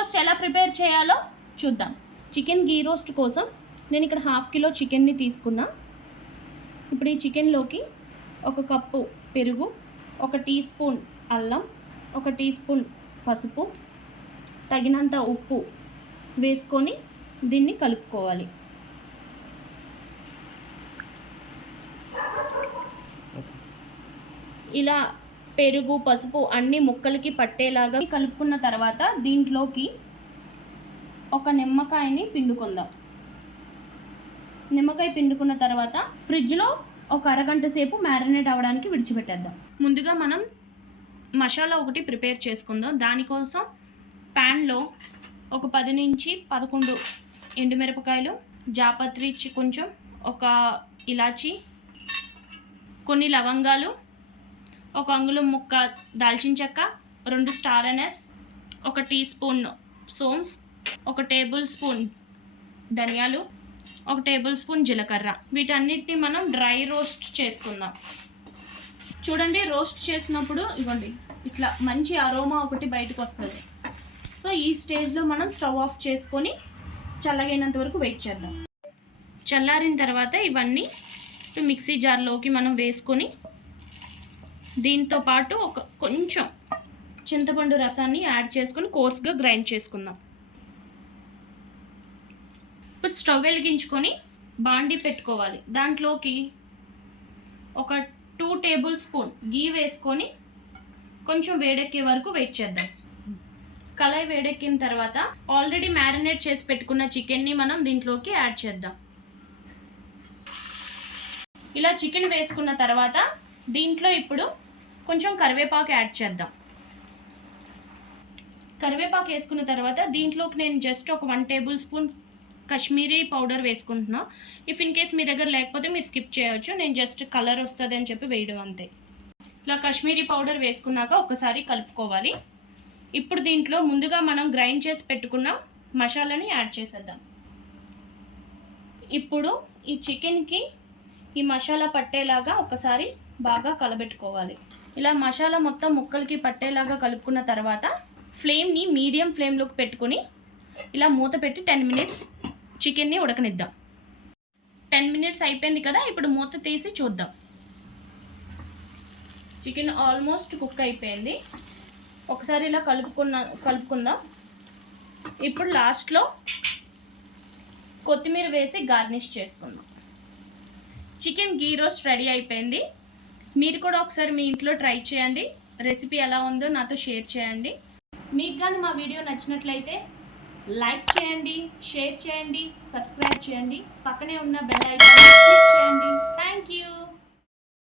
Roast ఎలా prepare చేయాలో చూద్దాం. చికెన్ గీ రోస్ట్ కోసం నేను ఇక్కడ 1/2 కిలో చికెన్ని తీసుకున్నా. ఇప్పుడు ఈ చికెన్లోకి 1 కప్పు పెరుగు, 1 టీ స్పూన్ అల్లం, 1 టీ స్పూన్ పసుపు, తగినంత ఉప్పు వేసుకొని దీన్ని కలుపుకోవాలి. ఇలా పెరుగు పసుపు అన్ని ముక్కలకి పట్టేలాగా కలుపుకున్న తర్వాత దీంట్లోకి 1 నిమ్మకాయని పిండుకుందాం. నిమ్మకాయ పిండుకున్న తర్వాత ఫ్రిడ్జ్లో 1 అరగంట సేపు మ్యారినేట్ అవ్వడానికి విడిచిపెట్టేద్దాం. ముందుగా మనం మసాలా ఒకటి ప్రిపేర్ చేసుకుందాం. దానికోసం ప్యాన్లో 10 నుంచి 11 ఎండుమిరపకాయలు, జాపత్రి కొంచెం, 1 ఇలాచి, కొన్ని లవంగాలు, 1 అంగుళం ముక్క దాల్చిన చెక్క, 2 star anise, 1 tea spoon, 1 tablespoon ధనియాలు, 1 టేబుల్ స్పూన్ జీలకర్ర. వీటన్నిటిని మనం డ్రై రోస్ట్ చేసుకుందాం. చూడండి, రోస్ట్ చేసినప్పుడు ఇవ్వండి ఇట్లా మంచి అరోమా ఒకటి బయటకు వస్తుంది. సో ఈ స్టేజ్లో మనం స్టవ్ ఆఫ్ చేసుకొని చల్లగైనంత వరకు వెయిట్ చేద్దాం. చల్లారిన తర్వాత ఇవన్నీ మిక్సీ జార్లోకి మనం వేసుకొని దీంతో పాటు కొంచెం చింతపండు రసాన్ని యాడ్ చేసుకొని కోర్స్గా గ్రైండ్ చేసుకుందాం. ఇప్పుడు స్టవ్ వెలిగించుకొని బాండి పెట్టుకోవాలి. దాంట్లోకి 2 టేబుల్ స్పూన్ గీ వేసుకొని కొంచెం వేడెక్కే వరకు వెయిట్ చేద్దాం. కళాయి వేడెక్కిన తర్వాత ఆల్రెడీ మ్యారినేట్ చేసి పెట్టుకున్న చికెన్ని మనం దీంట్లోకి యాడ్ చేద్దాం. ఇలా చికెన్ వేసుకున్న తర్వాత దీంట్లో ఇప్పుడు కొంచెం కరివేపాకు యాడ్ చేద్దాం. కరివేపాకు వేసుకున్న తర్వాత దీంట్లోకి నేను just 1 tablespoon Kashmiri powder వేసుకుంటున్నా. ఇఫ్ ఇన్ కేస్ మీ దగ్గర లేకపోతే మీరు స్కిప్ చేయవచ్చు. నేను జస్ట్ కలర్ వస్తుంది అని చెప్పి వేయడం అంతే. ఇలా కాశ్మీరీ పౌడర్ వేసుకున్నాక ఒకసారి కలుపుకోవాలి. ఇప్పుడు దీంట్లో ముందుగా మనం గ్రైండ్ చేసి పెట్టుకున్న మసాలాని యాడ్ చేసేద్దాం. ఇప్పుడు ఈ చికెన్కి ఈ మసాలా పట్టేలాగా ఒకసారి బాగా కలబెట్టుకోవాలి. ఇలా మసాలా మొత్తం ముక్కలకి పట్టేలాగా కలుపుకున్న తర్వాత ఫ్లేమ్ని మీడియం ఫ్లేమ్లోకి పెట్టుకుని ఇలా మూత పెట్టి 10 మినిట్స్ చికెన్ని ఉడకనిద్దాం. 10 మినిట్స్ అయిపోయింది కదా, ఇప్పుడు మూత తీసి చూద్దాం. చికెన్ ఆల్మోస్ట్ కుక్ అయిపోయింది. ఒకసారి ఇలా కలుపుకుందాం. ఇప్పుడు లాస్ట్లో కొత్తిమీర వేసి గార్నిష్ చేసుకుందాం. చికెన్ గీ రోస్ట్ రెడీ అయిపోయింది. మీరు కూడా ఒకసారి మీ ఇంట్లో ట్రై చేయండి. రెసిపీ ఎలా ఉందో నాతో షేర్ చేయండి. మీకు కానీ మా వీడియో నచ్చినట్లయితే లైక్ చేయండి, షేర్ చేయండి, సబ్స్క్రైబ్ చేయండి. పక్కనే ఉన్న బెల్ ఐకాన్ క్లిక్ చేయండి. Thank you.